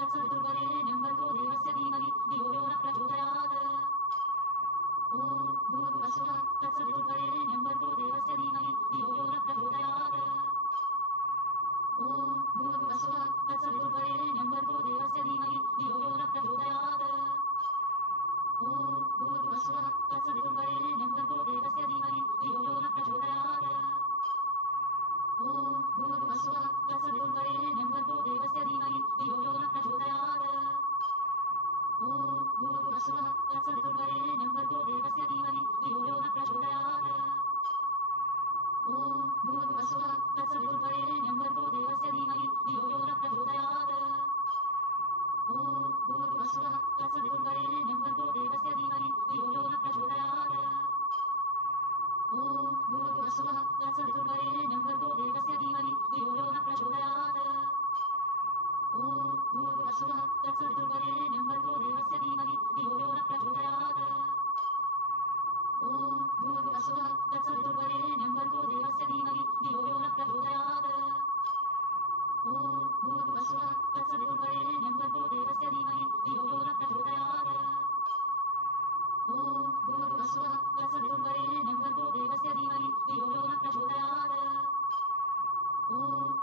तत्सवितुर्वरेण्यं भर्गो देवस्य धीमहि धियो यो नः प्रचोदयात् ॐ भूर्भुवस्सुवः तत्सवितुर्वरेण्यं भर्गो देवस्य धीमहि धियो यो नः प्रचोदयात् ॐ भूर्भुवस्सुवः तत्सवितुर्वरेण्यं भर्गो देवस्य धीमहि धियो यो नः प्रचोदयात् ॐ भूर्भुवस्सुवः तत्सवितुर्वरेण्यं भर्गो देवस्य धीमहि धियो यो नः प्रचोदयात् ॐ भूर्भुवस्सुवः तत्सवितुर्वरेण्यं भर्गो देवस्य धीमहि धियो यो नः प्रचोदयात् ॐ भूर्भुवस्सुवः तत्सवितुर्वरेण्यं भर्गो देवस्य धीमहि धियो यो नः प्रचोदयात् ॐ भूर्भुवस्सुवः तत्सवितुर्वरेण्यं भर्गो देवस्य धीमहि धियो यो नः प्रचोदयात् ॐ भूर्भुवस्सुवः तत्सवितुर्वरेण्यं भर्गो देवस्य धीमहि धियो यो नः प्रचोदयात् ॐ भूर्भुवस्सुवः तत्सवितुर्वरेण्यं भर्गो देवस्य धीमहि धियो यो नः प्रचोदयात् ॐ भूर्भुवस्सुवः तत्सवितुर्वरेण्यं भर्गो देवस्य धीमहि धियो यो नः प्रचोदयात् ॐ भूर्भुवस्सुवः तत्सवितुर्वरेण्यं भर्गो देवस्य धीमहि धियो यो नः प्रचोदयात् ॐ भूर्भुवस्सुवः तत्सवितुर्वरेण्यं भर्गो देवस्य धीमहि धियो यो नः प्रचोदयात् ॐ भूर्भुवस्सुवः तत्सवितुर्वरेण्यं भर्गो देवस्य धीमहि धियो यो नः प्रचोदयात् ॐ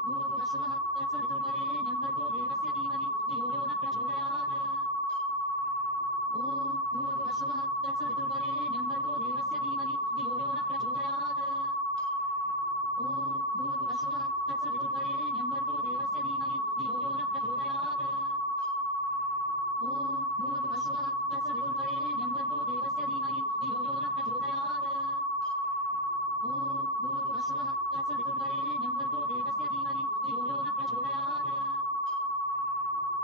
भूर्भुवस्सुवः तत्सवितुर्वरेण्यं भर्गो देवस्य धीमहि धियो यो नः प्रचोदयात् ॐ भूर्भुवस्सुवः तत्सवितुर्वरेण्यं भर्गो देवस्य धीमहि धियो यो नः प्रचोदयात् ॐ भूर्भुवस्सुवः तत्सवितुर्वरेण्यं भर्गो देवस्य धीमहि धियो यो नः प्रचोदयात् ॐ भूर्भुवस्सुवः तत्सवितुर्वरेण्यं भर्गो देवस्य धीमहि धियो यो नः प्रचोदयात् ॐ भूर्भुवस्सुवः तत्सवितुर्वरेण्यं भर्गो देवस्य धीमहि धियो यो नः प्रचोदयात्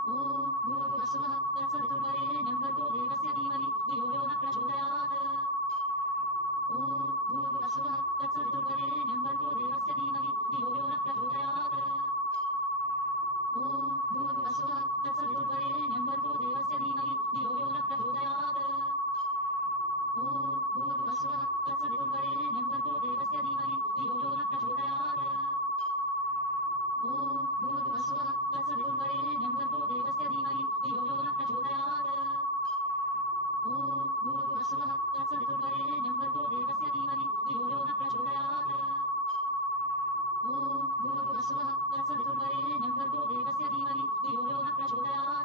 ॐ भूर्भुवस्सुवः तत्सवितुर्वरेण्यं भर्गो देवस्य धीमहि धियो यो नः प्रचोदयात् ॐ भूर्भुवस्सुवः तत्सवितुर्वरेण्यं भर्गो देवस्य धीमहि धियो यो नः प्रचोदयात् ॐ भूर्भुवस्सुवः तत्सवितुर्वरेण्यं भर्गो देवस्य धीमहि धियो यो नः प्रचोदयात् ॐ भूर्भुवस्सुवः तत्सवितुर्वरेण्यं भर्गो देवस्य धीमहि धियो यो नः प्रचोदयात् ॐ भूर्भुवस्सुवः तत्सवितुर्वरेण्यं भर्गो देवस्य धीमहि धियो यो नः प्रचोदयात् ॐ भूर्भुवस्सुवः तत्सवितुर्वरेण्यं भर्गो देवस्य धीमहि धियो यो नः प्रचोदयात् ॐ भूर्भुवस्सुवः तत्सवितुर्वरेण्यं भर्गो देवस्य धीमहि धियो यो नः प्रचोदयात्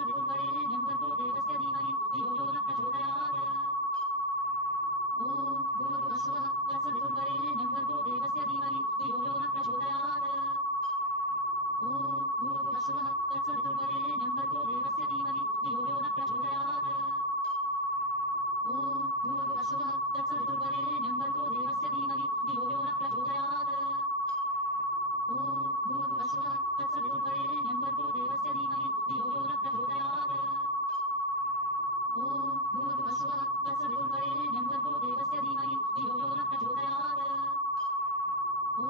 तत्सवितुर्वरेण्यं भर्गो देवस्य धीमहि धियो यो नः प्रचोदयात् ॐ भूर्भुवस्सुवः तत्सवितुर्वरेण्यं भर्गो देवस्य धीमहि धियो यो नः प्रचोदयात् ॐ भूर्भुवस्सुवः तत्सवितुर्वरेण्यं भर्गो देवस्य धीमहि धियो यो नः प्रचोदयात् ॐ भूर्भुवस्सुवः तत्सवितुर्वरेण्यं भर्गो देवस्य धीमहि धियो यो नः प्रचोदयात् ॐ भूर्भुवस्सुवः तत्सवितुर्वरेण्यं भर्गो देवस्य धीमहि धियो यो नः प्रचोदयात् ॐ भूर्भुवस्सुवः तत्सवितुर्वरेण्यं भर्गो देवस्य धीमहि धियो यो नः प्रचोदयात् ॐ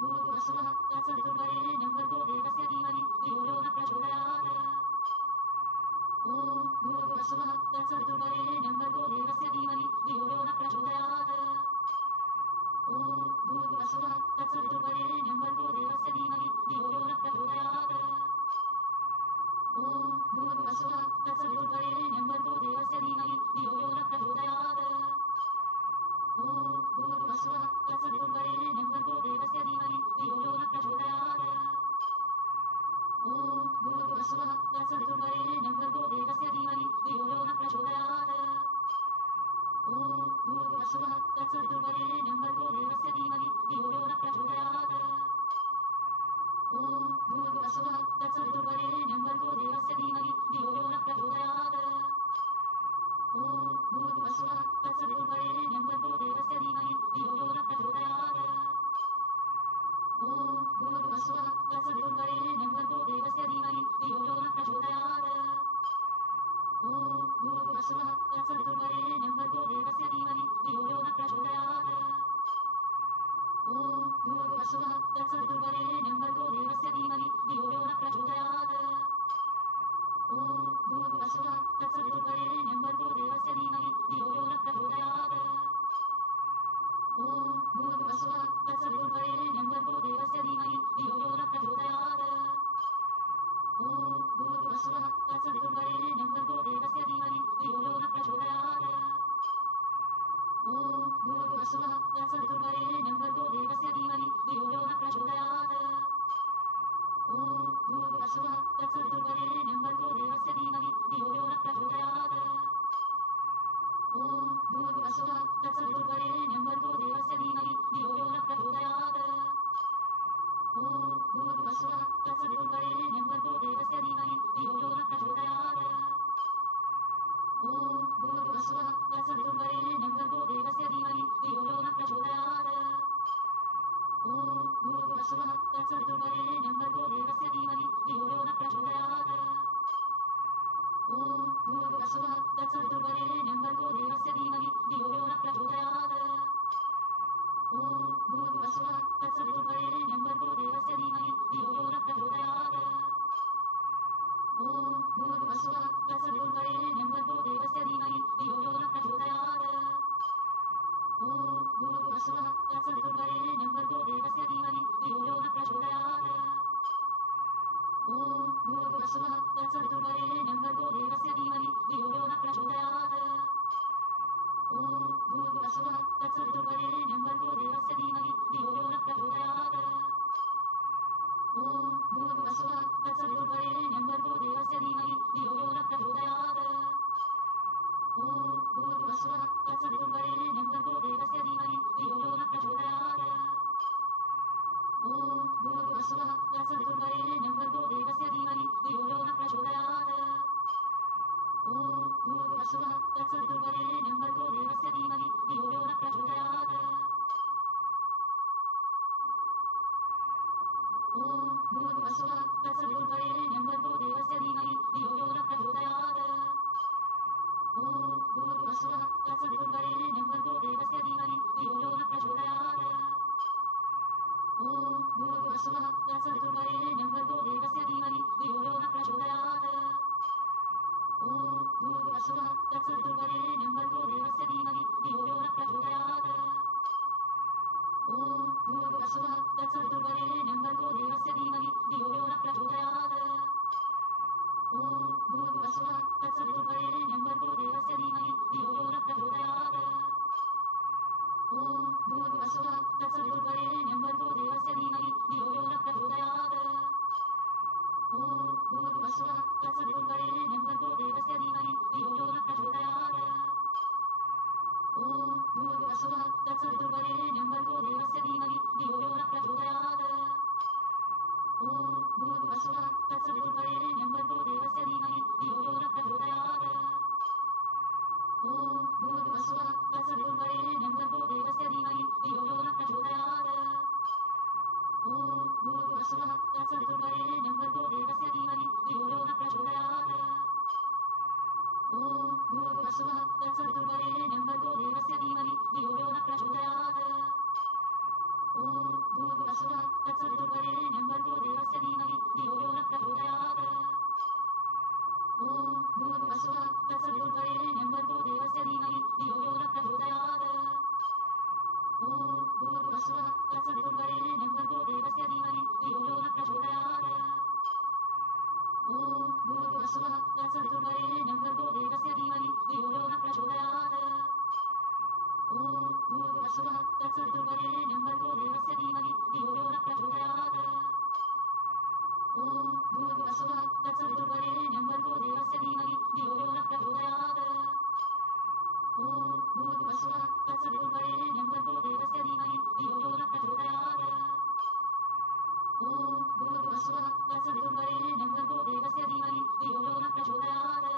भूर्भुवस्सुवः तत्सवितुर्वरेण्यं भर्गो देवस्य धीमहि धियो यो नः प्रचोदयात् ॐ भूर्भुवस्सुवः तत्सवितुर्वरेण्यं भर्गो देवस्य धीमहि धियो यो नः प्रचोदयात् ॐ भूर्भुवस्सुवः तत्सवितुर्वरेण्यं भर्गो देवस्य धीमहि धियो यो नः प्रचोदयात् ॐ भूर्भुवस्सुवः तत्सवितुर्वरेण्यं भर्गो देवस्य धीमहि धियो यो नः प्रचोदयात् ॐ भूर्भुवस्सुवः तत्सवितुर्वरेण्यं भर्गो देवस्य धीमहि धियो यो नः प्रचोदयात् ॐ भूर्भुवस्सुवः तत्सवितुर्वरेण्यं भर्गो देवस्य धीमहि धियो यो नः प्रचोदयात् ॐ भूर्भुवस्सुवः तत्सवितुर्वरेण्यं भर्गो देवस्य धीमहि धियो यो नः प्रचोदयात् ॐ भूर्भुवस्सुवः तत्सवितुर्वरेण्यं भर्गो देवस्य धीमहि धियो यो नः प्रचोदयात् ॐ भूर्भुवस्सुवः तत्सवितुर्वरेण्यं भर्गो देवस्य धीमहि धियो यो नः प्रचोदयात् ॐ भूर्भुवस्सुवः तत्सवितुर्वरेण्यं भर्गो देवस्य धीमहि धियो यो नः प्रचोदयात् ॐ भूर्भुवस्सुवः तत्सवितुर्वरेण्यं भर्गो देवस्य धीमहि धियो यो नः प्रचोदयात् ॐ भूर्भुवस्सुवः तत्सवितुर्वरेण्यं भर्गो देवस्य धीमहि धियो यो नः प्रचोदयात् ॐ भूर्भुवस्सुवः तत्सवितुर्वरेण्यं भर्गो देवस्य धीमहि धियो यो नः प्रचोदयात् ॐ भूर्भुवस्सुवः तत्सवितुर्वरेण्यं भर्गो देवस्य धीमहि धियो यो नः प्रचोदयात् ॐ भूर्भुवस्सुवः तत्सवितुर्वरेण्यं भर्गो देवस्य धीमहि धियो यो नः प्रचोदयात् ॐ भूर्भुवस्सुवः तत्सवितुर्वरेण्यं भर्गो देवस्य धीमहि धियो यो नः प्रचोदयात् ॐ भूर्भुवस्सुवः तत्सवितुर्वरेण्यं भर्गो देवस्य धीमहि धियो यो नः प्रचोदयात् ॐ भूर्भुवस्सुवः तत्सवितुर्वरेण्यं भर्गो देवस्य धीमहि धियो यो नः प्रचोदयात् ॐ भूर्भुवस्सुवः तत्सवितुर्वरेण्यं भर्गो देवस्य धीमहि धियो यो नः प्रचोदयात् ॐ भूर्भुवस्सुवः तत्सवितुर्वरेण्यं भर्गो देवस्य धीमहि धियो यो नः प्रचोदयात् ॐ भूर्भुवस्सुवः तत्सवितुर्वरेण्यं भर्गो देवस्य धीमहि धियो यो नः प्रचोदयात् ॐ भूर्भुवस्सुवः तत्सवितुर्वरेण्यं भर्गो देवस्य धीमहि धियो यो नः प्रचोदयात् ॐ भूर्भुवस्सुवः तत्सवितुर्वरेण्यं भर्गो देवस्य धीमहि धियो यो नः प्रचोदयात् ॐ भूर्भुवस्सुवः तत्सवितुर्वरेण्यं भर्गो देवस्य धीमहि धियो यो नः प्रचोदयात् ॐ भूर्भुवस्सुवः तत्सवितुर्वरेण्यं भर्गो देवस्य धीमहि धियो यो नः प्रचोदयात् ॐ भूर्भुवस्सुवः तत्सवितुर्वरेण्यं भर्गो देवस्य धीमहि धियो यो नः प्रचोदयात् ॐ भूर्भुवस्सुवः तत्सवितुर्वरेण्यं भर्गो देवस्य धीमहि धियो यो नः प्रचोदयात् ॐ भूर्भुवस्सुवः तत्सवितुर्वरेण्यं भर्गो देवस्य धीमहि धियो यो नः प्रचोदयात् ॐ भूर्भुवस्सुवः तत्सवितुर्वरेण्यं भर्गो देवस्य धीमहि धियो यो नः प्रचोदयात् ॐ भूर्भुवस्सुवः तत्सवितुर्वरेण्यं भर्गो देवस्य धीमहि धियो यो नः प्रचोदयात् भूर्भुवस्सुवः तत्सवितुर्वरेण्यं भर्गो देवस्य धीमहि धियो यो नः प्रचोदयात् ॐ भूर्भुवस्सुवः तत्सवितुर्वरेण्यं भर्गो देवस्य धीमहि धियो यो नः प्रचोदयात् ॐ भूर्भुवस्सुवः तत्सवितुर्वरेण्यं भर्गो देवस्य धीमहि धियो यो नः प्रचोदयात् ॐ भूर्भुवस्सुवः तत्सवितुर्वरेण्यं भर्गो देवस्य धीमहि धियो यो नः प्रचोदयात् ॐ भूर्भुवस्सुवः तत्सवितुर्वरेण्यं भर्गो देवस्य धीमहि धियो यो नः प्रचोदयात्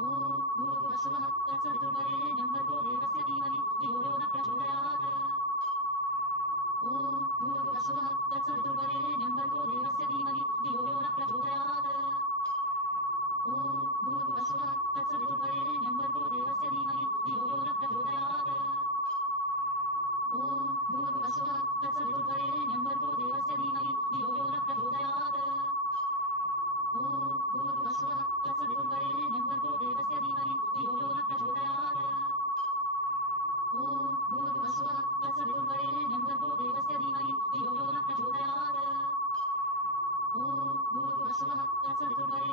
ॐ भूर्भुवस्सुवः तत्सवितुर्वरेण्यं भर्गो देवस्य धीमहि धियो यो नः प्रचोदयात् ॐ भूर्भुवस्सुवः तत्सवितुर्वरेण्यं भर्गो देवस्य धीमहि धियो यो नः प्रचोदयात् ॐ भूर्भुवस्सुवः तत्सवितुर्वरेण्यं भर्गो देवस्य धीमहि धियो यो नः प्रचोदयात् ॐ भूर्भुवस्सुवः तत्सवितुर्वरेण्यं भर्गो देवस्य धीमहि धियो यो नः प्रचोदयात् ॐ भूर्भुवस्सुवः तत्सवितुर्वरेण्यं भर्गो देवस्य धीमहि धियो यो नः प्रचोदयात् ॐ भूर्भुवस्सुवः तत्सवितुर्वरेण्यं भर्गो देवस्य धीमहि धियो यो नः प्रचोदयात् ॐ भूर्भुवस्सुवः तत्सवितुर्वरेण्यं